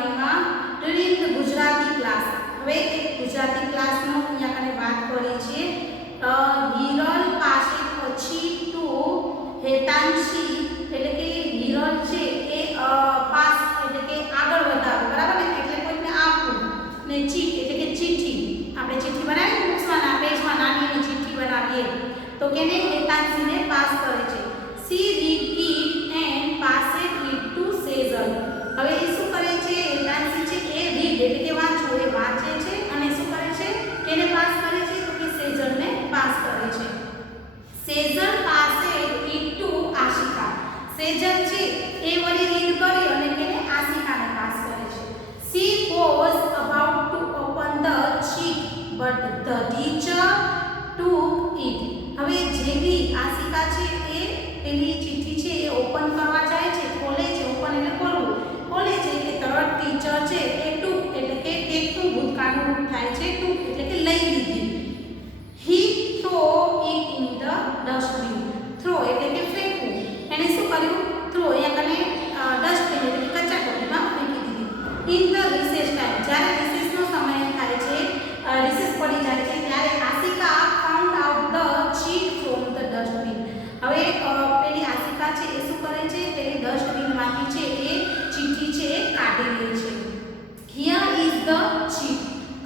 1 માં during the Gujarati class. હવે એક ગુજરાતી ક્લાસનો અહીંયા કને વાત કરી છે. હિરલ પાસે પછી ટુ હેતાંશી એટલે કે હિરલ છે એ પાસ એટલે કે આગળ વધારો, બરાબર ને, એટલે કોઈને આપવું, ને ચીટ એટલે કે ચિઠ્ઠી, આપણે ચિઠ્ઠી બનાવીએ બુક્સમાં પેજમાં નાની એની ચિઠ્ઠી બનાવીએ તો કેને હેતાંશીને પાસ કરે છે. C read it and pass it to Sejal. હવે એ શું કરે છે, હેતાંશી છે એ રીડ એટલે કે વાંચવું, એ વાંચે છે અને શું કરે છે, કેને પાસ કરે છે તો કે સેઝલને પાસ કરે છે. સેઝલ પાસે ઇટ ટુ આશિકા. સેઝલ છે એ વળી રીડ કરી અને કેને આશિકાને પાસ કરે છે. She was about to open the cheat but the teacher took it. હવે જેવી આશિકા છે એ પેલી ચિઠ્ઠી છે એ ઓપન કરવા જાય છે, ખોલે છે, ઓપન એટલે ખોલવું, ખોલે છે કે તરત ટીચર છે એ ટુક એટલે કે ટેકનું ભૂતકાળનું રૂપ થાય છે, ટુક એટલે કે લઈ લીધી. He throw it in the dustbin. Throw એટલે કે ફેંકવું, એને શું કર્યું, થ્રો અહીંયા કને ડસ્ટબિન એટલે કે કચરા ટોપલીમાં ફેંકી દીધી. ઇન ધ રિસેસ ટાઈમ, જ્યારે રિસેસનો સમય થાય છે, રિસેસ પડી જાય છે ત્યારે Ashika found out the cheat from the dustbin. હવે પેલી આશિકા છે એ શું કરે છે, પેલી ડસ્ટબિનમાંથી છે એ ચિઠ્ઠી છે એ કાઢી લે છે. Here is the cheat.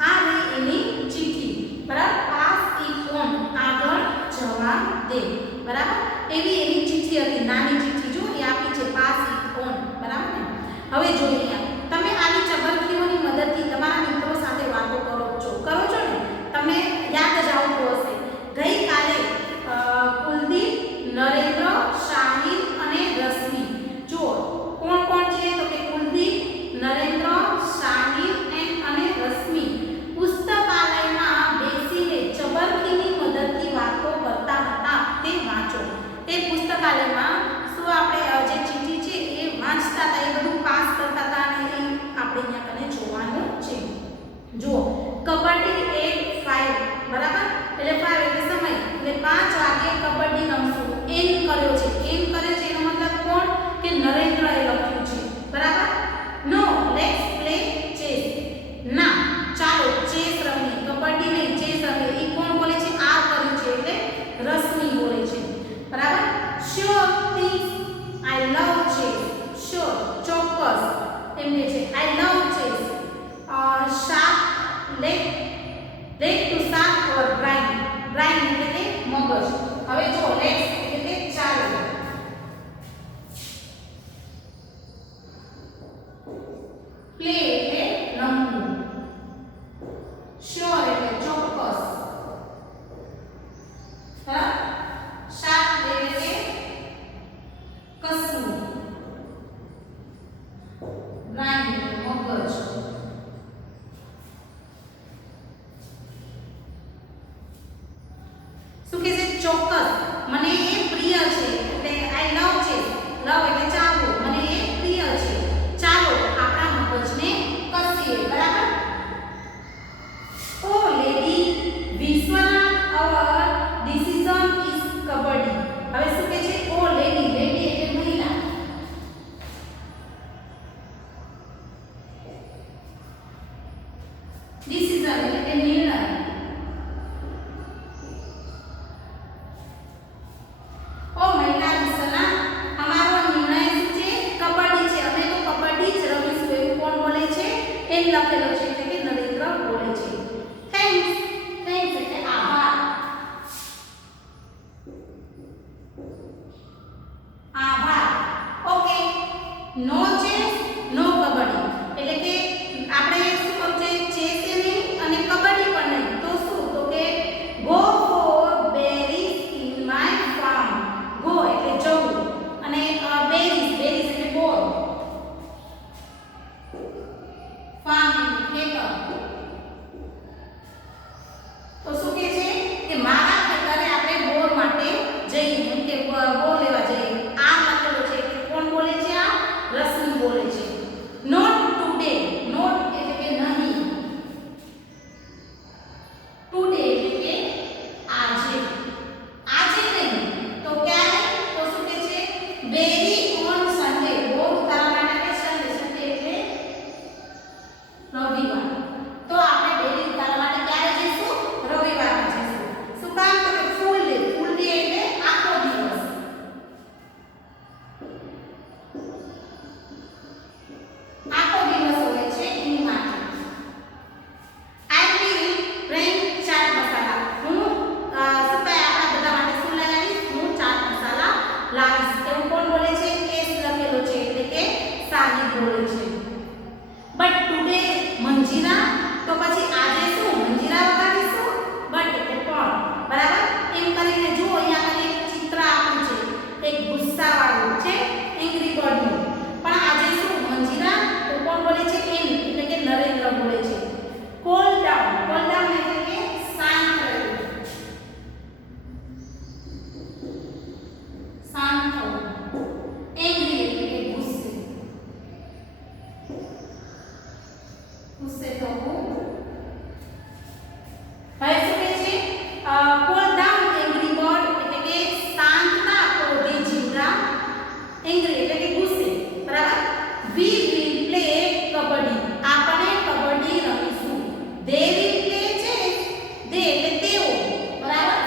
આ રે એની ચિઠ્ઠી, બરાબર. પાસ ઇટ ઓન, આગળ જવા દે, બરાબર. એવી એની ચિઠ્ઠી હતી, નાની ચિઠ્ઠી જો એ આપી છે, પાસ ઇટ ઓન, બરાબર ને. હવે જોઈએ તમે આવી ચબરખીઓની મદદથી તમારા મિત્રો સાથે વાતો કરો છો ને, તમને યાદ જ આવતું હશે. ગઈકાલે કુલદીપ, નરેન્દ્ર, શાહિદ અને રશ્મિ, જુઓ કોણ કોણ છે તો કે કુલદીપ, નરેન્દ્ર, શાહિદ અને રશ્મિ પુસ્તકાલયમાં બેસીને ચબરખીની મદદથી વાતો કરતા હતા. તે વાંચો. તે પુસ્તકાલયમાં શું આપણે જે ચિઠ્ઠી છે એ વાંચતા હતા, એ બધું પાસ કરતા હતા અને એ આપણે અહીંયા કને જોવાનું છે. જુઓ કબડ્ડી એટ 5, બરાબર, એટલે 5 એટલે સમય, એટલે 5 વાગે કબડ્ડી રમશું. એમ કર્યો છે, એમ કરે છે એનો મતલબ કોણ કે નરેન્દ્રએ લખ્યું છે, બરાબર. નો લેટ્સ પ્લે ચેસ. ના ચાલો ચેસ રમીએ, કબડ્ડી નહીં ચેસ રમીએ. એ કોણ બોલે છે, આ કર્યું છે એટલે રશ્મિ બોલે છે, બરાબર. Sure things I love chess. Sure ચોક્કસ એમ કે છે I love chess. Sharp let to sharp our brain. Brain એટલે કે મગજ. હવે જો લેટ્સ એટલે કે ચાલો, પ્લે એટલે રમવું, શ્યોર એટલે ચોક્કસ, શાર્પ એટલે કે કસવું, બ્રેઇન એટલે મગજ. શું કે છે, ચોક્કસ, મને એ પ્રિય છે એટલે આઈ લવ છે. લવ એટલે ચાલો, મને એ પ્રિય છે, ચાલો આપણા મગજને કસીએ, બરાબર. Oh lady Vishwanath our decision is kabaddi. હવે શું કે છે, ઓ લેડી, લેડી એટલે મહિલા, ડિસિઝન એટલે કે નિર્ણય. લખેલો છે એટલે કે નરેન્દ્ર બોલે છે. થેન્ક્સ, થેન્ક્સ એટલે આભાર, આભાર. ઓકે, નો ચેસ નો કબડ્ડી એટલે કે આપણે શું કહું છે, ચેસ નહીં અને કબડ્ડી પણ નહીં, તો શું તો કે go for berries in my farm. Go એટલે જવું અને બેરીઝ, બેરીઝ એટલે બોર, ફાર્મ એટલે ગુસ્સે થવું. હવે શું કહે છે? cool down angry bird એટલે કે શાંતતા ક્રોધી જીવડા. angry એટલે કે ગુસ્સે, બરાબર. we will play કબડ્ડી, આપણે kabaddi રમીશું. they will play chess, they એટલે તેઓ, બરાબર.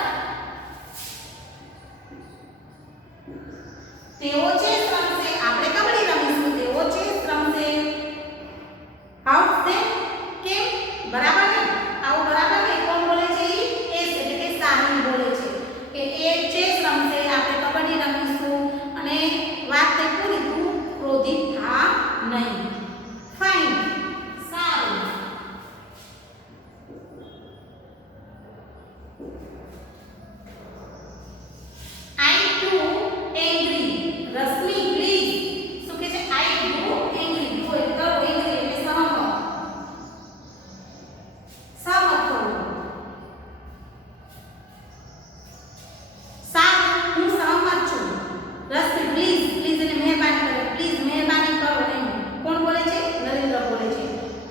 તેઓ ચેસ રમશે, આપણે કબડ્ડી રમીશું. તેઓ ચેસ રમશે. હાઉ છે કેમ? બરાબર ને? આવું બરાબર ને? કોણ બોલે છે? એસ એટલે કે સાહિલ બોલે છે કે એ ચેસ રમશે, આપણે કબડ્ડી રમીશું. અને વાત થઈ પૂરી, તું ક્રોધિત થા નહીં. ફાઇન, સારું. I too angry. Rashmi please. શું કહે છે? I too angry. do એટલે કરો, angry એટલે સહમત. સહમત થવું. સારું, હું સહમત છું. રશ્મિ પ્લીઝ, પ્લીઝ એટલે મહેરબાની કરો, પ્લીઝ મહેરબાની કરો એમ. કોણ બોલે છે? નરેન્દ્ર બોલે છે.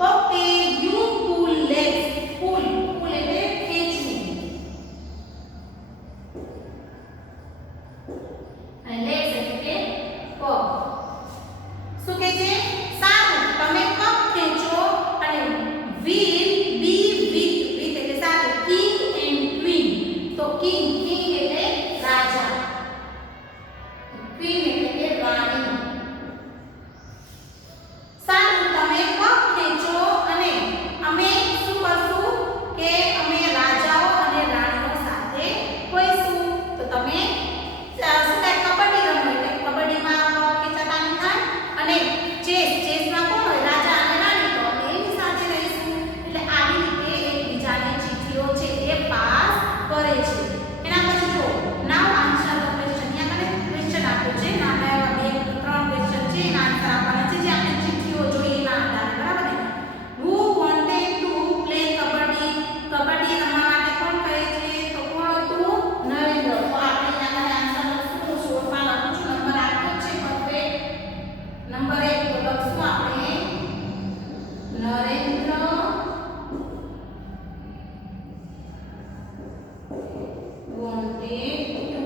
Okay, you pull legs. Pull, pull એટલે ખેંચવું. અને લેગ્સ એટલે કે પગ. શું કહે છે? સારું, તમે પગ ખેંચો. અને will be with એટલે સાથે king and queen. તો king એટલે રાજા, queen એટલે કે રાણી. સારું, તમે પગ ખેંચો અને અમે શું કરશું કે અમે રાજાઓ અને રાણીઓ સાથે હોઈશું. તો તમે શું થાય? કબડ્ડી રમો એટલે કબડ્ડીમાં પગ ખેંચાતા નહીં થાય. અને ચેસમાં કોણ હોય? રાજા અને રાણી. તો અમે એની સાથે રહીશું. એટલે આવી રીતે એકબીજાને ચિઠ્ઠીઓ છે એ પાસ કરે છે. એના પછી જો નાવ આન્સર ધ ક્વેશ્ચન. અહીંયા મને ક્વેશ્ચન આપ્યો છે. નાના એવા 2-3 ક્વેશ્ચન છે, એના આન્સર આપવાના છે જે આપણે ચિઠ્ઠીઓ જોઈએ એના આધારે, બરાબર ને? who wanted to play kabaddi? Kabaddi રમવા માટે કોણ કહે છે? તો કોણ હતું? નરેન્દ્ર. તો આપણે અહીંયા આન્સર લખશું. શોર્ટમાં લખું છું. નંબર આપ્યો છે પરફેક્ટ. નંબર 1 તો લખશું આપણે Narendra wanted to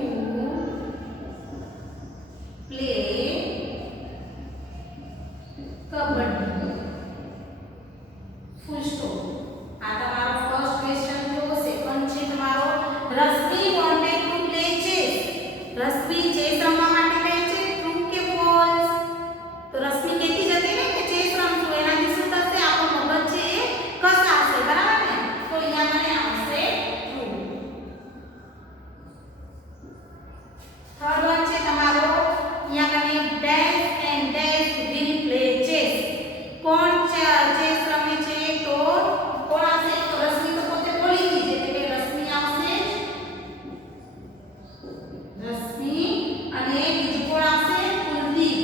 play kabaddi. Full stop. આ તમારો ફર્સ્ટ ક્વેશ્ચન થયો. સેકન્ડ છે તમારો Rashmi wanted to play chess. Rashmi chess રમવા માટે કહે છે. ટ્રુ કે ફોલ્સ? તો રશ્મિ કહેતી જતી ને કે ચેસ રમશું, એનાથી શું થશે? આપણો મગજ છે એ કસાશે, બરાબર ને? તો અહીંયા મને આવશે ટ્રુ. થર્ડ વન છે તમારો અહીંયા કને dash and dash will play chess. કોણ ચેસ રમે છે? તો કોણ આવશે? તો રશ્મિ તો પોતે બોલી ગઈ છે એટલે કે રશ્મિ આવશે. રશ્મિ અને બીજું કોણ આવશે? કુલદીપ.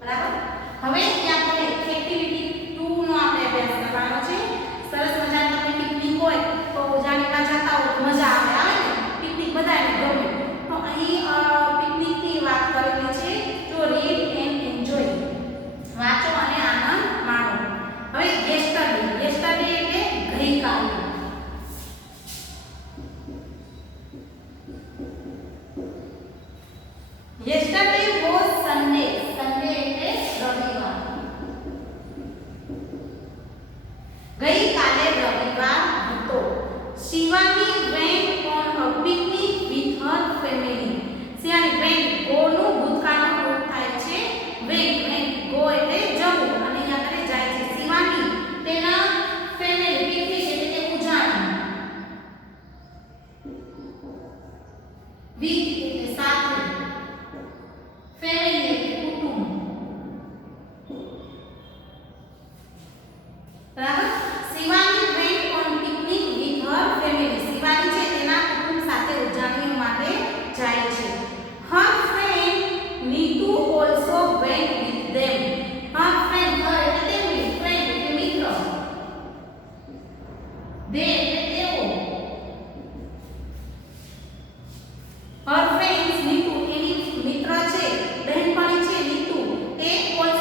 બરાબર. હવે ત્યાં આપણે એક્ટિવિટી 2 નો આપણે અભ્યાસ કરવાનો છે. સરસ મજાની તમે પિકનિક હોય તો જાણીમાં જતા હોય તો મજા આવે ને? પિકનિક બધાને ગમે. તો અહીં પિકનિકની વાત કરેલી છે. તો રીડ એન્ડ એન્જોય. વાંચો અને આનંદ માણો. હવે યેસ્ટરડે. યેસ્ટરડે એટલે ગઈકાલે. Yesterday was Sunday. સન્ડે એટલે રવિવાર. ગઈકાલે રવિવાર હતો. Shivani went on a picnic with her family. Shivani went, go નું ભૂતકાળનું રૂપ થાય છે went. go એટલે જવું અને અહીંયા કરે જાય છે. શિવાની તેના ફેમિલી, પિકનિક એટલે કે ઉજાણી. with એટલે સાથે. ફેમિલી એટલે કુટુંબ. બરાબર. Shivani went on picnic with her family. Shivani છે તેના કુટુંબ સાથે ઉજાણીઓ માટે જાય છે. her friend Neetu also went with them. her friend, her એટલે તેમની, friend એટલે મિત્ર. they એટલે તેઓ. her friends નીતુ એની મિત્ર છે, બહેનપણી છે નીતુ, એ also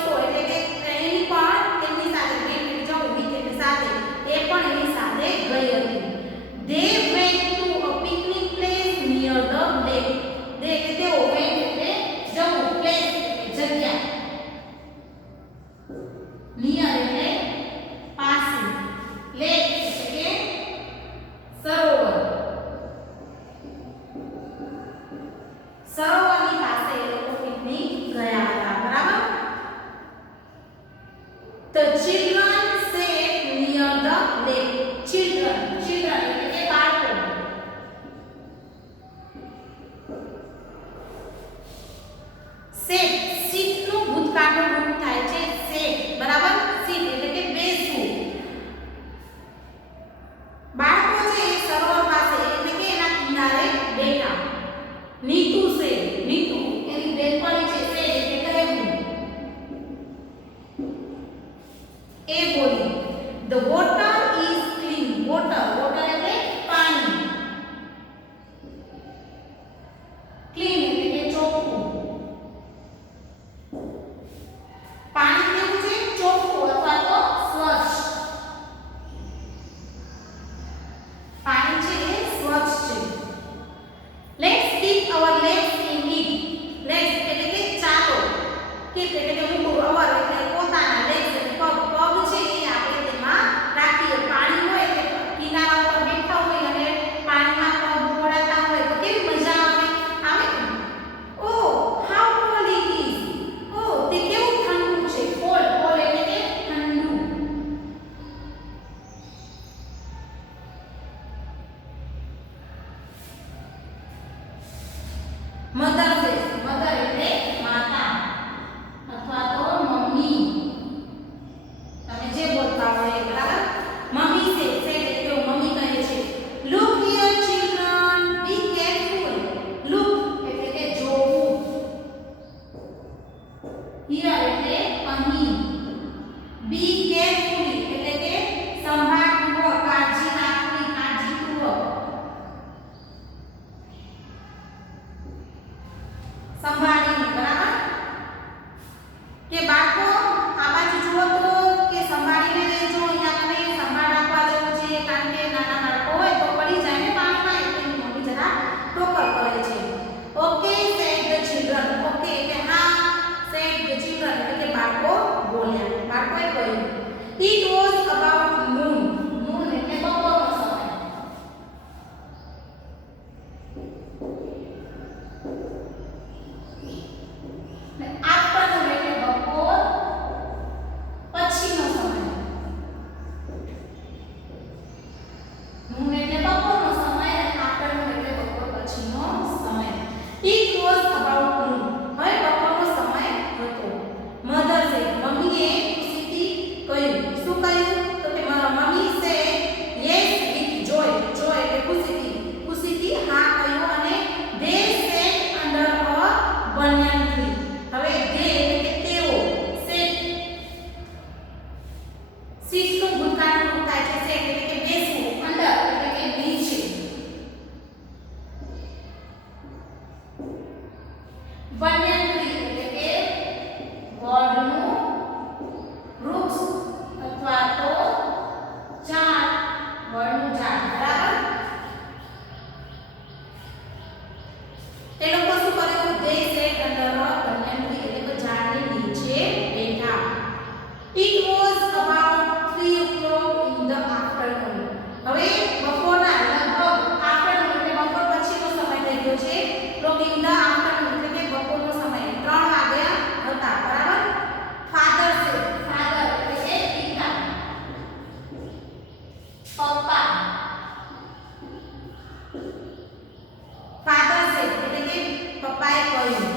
ફીટ એટલે કે મૂકવું, અવર એટલે પોતાના, લેગ્સ એટલે પગ, પગ છે એ આપણે તેમાં રાખીએ. પાણી હોય એટલે કિનારા ઉપર બેઠા હોય અને પાણીમાં પગ બોળાતા હોય તો કેવી મજા આવે કે? ઓ હાઉ કોલ્ડ ઇટ ઇઝ. ઓ તે કેવું ઠંડુ છે. કોલ્ડ, કોલ્ડ એટલે કે ઠંડુ. મધર છે, મધર એટલે માતા અથવા તો મમ્મી, તમે જે બોલતા હોય એ, બરાબર. મમ્મી છે, એટલે મમ્મી કહે છે. Look here children, be careful. Look એટલે કે જોવું, હિયર એટલે અહીં, બી કેરફુલી એટલે કે સંભાળપૂર્વક, કાળજી રાખવી, કાળજીપૂર્વક, સંભાળીને, બરાબર. કે બાળકો આ બાજુ જુઓ તો કે સંભાળીને રહેજો, અહીંયા તમે સંભાળ રાખવા જેવું છે, કારણ કે નાના બાળકો હોય તો પડી જાય ને પાણીમાં, એટલે મમ્મી જરા ટોકર કરે છે. Okay said the children. Okay એટલે હા, સેડ ધ ચિલ્ડ્રન એટલે કે બાળકો બોલ્યા, બાળકોએ કહ્યું. It was about noon. Noon એટલે બપોરનો સમય. આફ્ટરનૂન એટલે બપોર પછીનો સમય. નૂન એટલે બપોરનો સમય અને આફ્ટરનૂન એટલે બપોર પછીનો સમય. It was about noon. હવે બપોરનો સમય હતો. મધર સે, મમ્મીએ ખુશીથી કહ્યું. શું કહ્યું? તો કે મમ્મી સે યસ વિથ જોય. જોય એટલે ખુશીથી, ખુશીથી હા કહ્યું. અને they sat under a banyan tree. હવે they એટલે કે તેઓ, સેટ સીટ નું ભૂતકાળનું રૂપ થાય છે. સેટ એટલે કે બેસવું, અંડર એટલે કે નીચે, banyan tree એટલે કે વડનું વૃક્ષ અથવા તો ઝાડ, વડનું ઝાડ, બરાબર. એ લોકો શું કર્યું? they sat under a banyan tree એટલે કે ઝાડની નીચે બેઠા. It was about 3 o'clock in the afternoon. હવે બપોરના લગભગ, afternoon એટલે બપોર પછીનો સમય થઈ ગયો છે. O'clock in the afternoon એટલે કે બપોરનો સમય 3 વાગ્યા હતા, બરાબર. ફાધર છે, ફાધર એટલે કે પિતા, પપ્પા. ફાધર છે એટલે કે પપ્પાએ કહ્યું.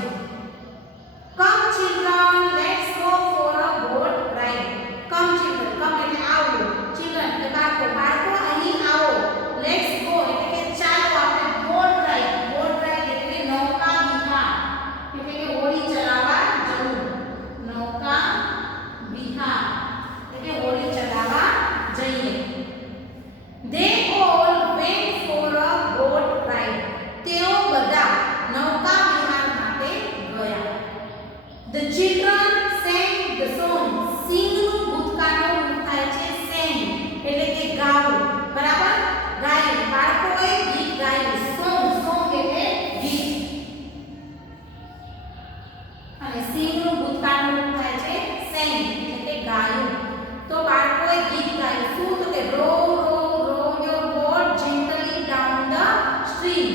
Come children, let's go for a boat ride. Come children, come એટલે આવો, children એટલે બાળકો, બાળકો અહીં આવો. Let's go એટલે કે ચાલો આપણે boat ride. boat ride એટલે કે નૌકા વિહાર એટલે કે હોડી ચલાવવા જવું. નૌકા વિહાર એટલે કે હોડી ચલાવવા જઈએ. They all went for a boat ride. તેઓ બધા નૌકા વિહાર માટે ગયા. The children sang the song. Sing નું ભૂતકાળનું રૂપ થાય છે sang એટલે કે ગાવું, બરાબર. ગાયું, બાળકોએ ગીત ગાયું. song, song એટલે ગીત. અને sing નું ભૂતકાળનું રૂપ થાય છે sang એટલે કે ગાયું. તો બાળકોએ ગીત ગાયું. શું? તો કે row row row your boat gently down the stream,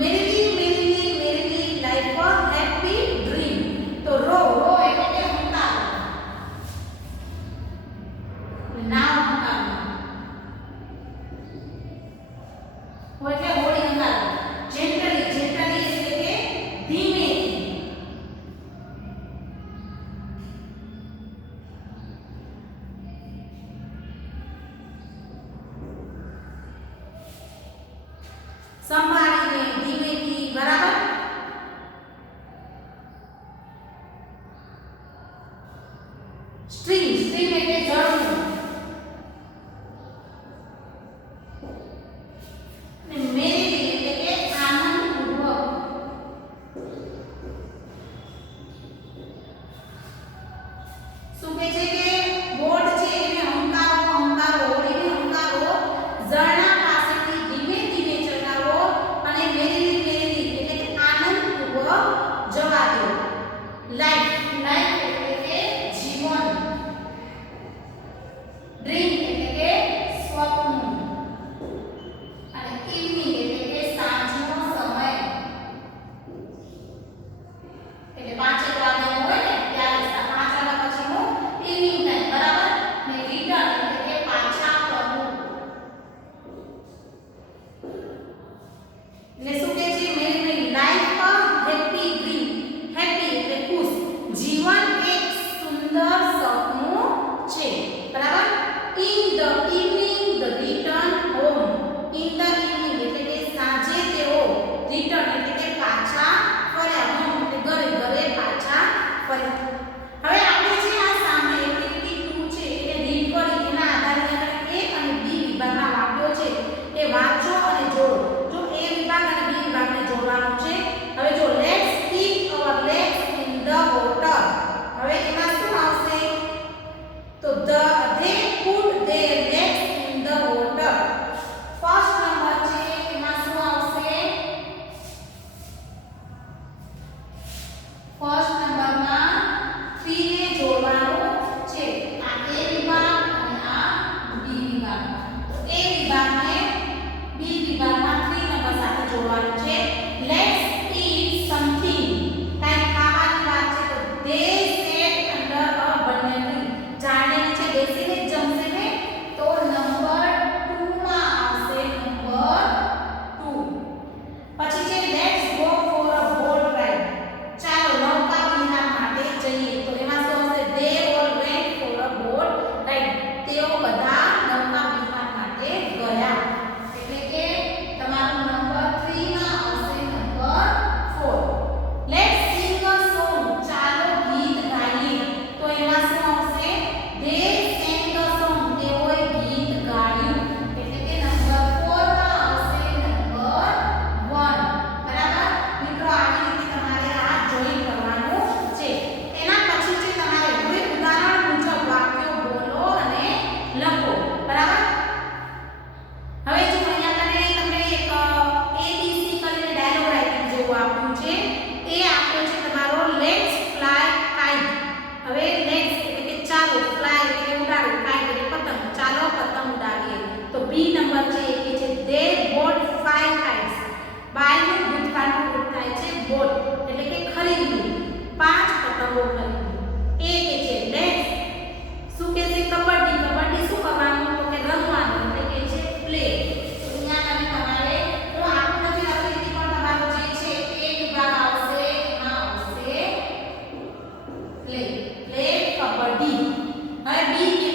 merrily merrily merrily like a happy dream. તો row, row એટલે કે હંકારો, નાવ હંકારો, એટલે હોડી હંકારો. gently, gently એટલે કે ધીમેથી. સંભાળીને, ધીમેથી, બરાબર. સ્ટ્રીમ, સ્ટ્રીમ એટલે ઝરણું. અને મેરીલી એટલે કે આનંદપૂર્વક. શું કહે છે કે બોટ છે એને હંકારો, હંકારો, હોડીને હંકારો, ઝરણા પાસેથી ધીમે ધીમે ચલાવો અને મેરીલી મેરીલી એટલે કે આનંદપૂર્વક જવા દો. Life, life kabaddi. હવે બી